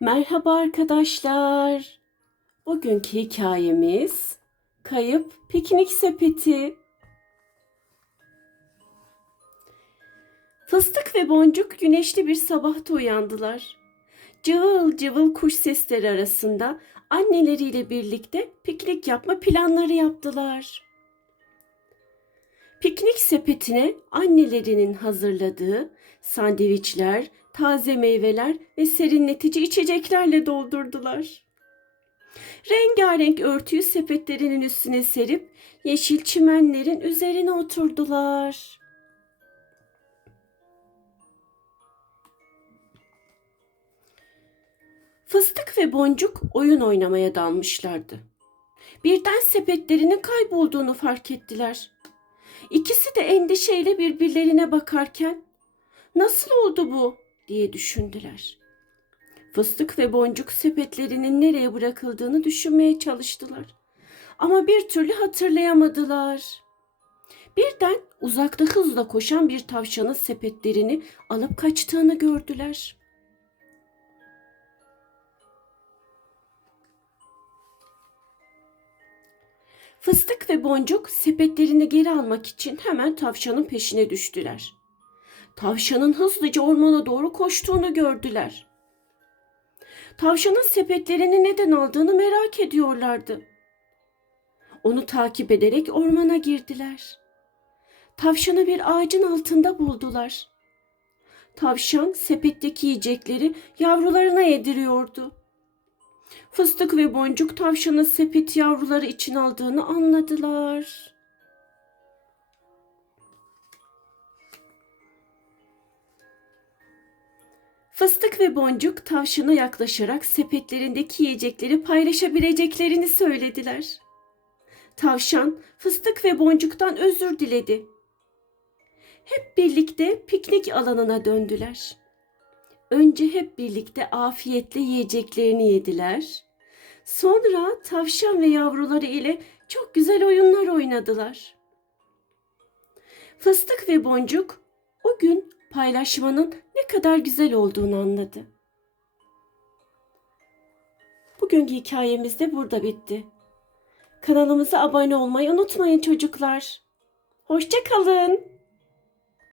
Merhaba arkadaşlar. Bugünkü hikayemiz Kayıp Piknik Sepeti. Fıstık ve Boncuk güneşli bir sabahta uyandılar. Cıvıl cıvıl kuş sesleri arasında anneleriyle birlikte piknik yapma planları yaptılar. Piknik sepetine annelerinin hazırladığı sandviçler, taze meyveler ve serinletici içeceklerle doldurdular. Rengarenk örtüyü sepetlerinin üstüne serip yeşil çimenlerin üzerine oturdular. Fıstık ve Boncuk oyun oynamaya dalmışlardı. Birden sepetlerinin kaybolduğunu fark ettiler. İkisi de endişeyle birbirlerine bakarken nasıl oldu bu diye düşündüler. Fıstık ve boncuk sepetlerinin nereye bırakıldığını düşünmeye çalıştılar. Ama bir türlü hatırlayamadılar. Birden uzakta hızla koşan bir tavşanın sepetlerini alıp kaçtığını gördüler. Fıstık ve boncuk sepetlerini geri almak için hemen tavşanın peşine düştüler. Tavşanın hızlıca ormana doğru koştuğunu gördüler. Tavşanın sepetlerini neden aldığını merak ediyorlardı. Onu takip ederek ormana girdiler. Tavşanı bir ağacın altında buldular. Tavşan sepetteki yiyecekleri yavrularına yediriyordu. Fıstık ve boncuk tavşanın sepet yavruları için aldığını anladılar. Fıstık ve boncuk tavşana yaklaşarak sepetlerindeki yiyecekleri paylaşabileceklerini söylediler. Tavşan fıstık ve boncuktan özür diledi. Hep birlikte piknik alanına döndüler. Önce hep birlikte afiyetle yiyeceklerini yediler. Sonra tavşan ve yavruları ile çok güzel oyunlar oynadılar. Fıstık ve boncuk o gün paylaşmanın ne kadar güzel olduğunu anladı. Bugünkü hikayemiz de burada bitti. Kanalımıza abone olmayı unutmayın çocuklar. Hoşça kalın.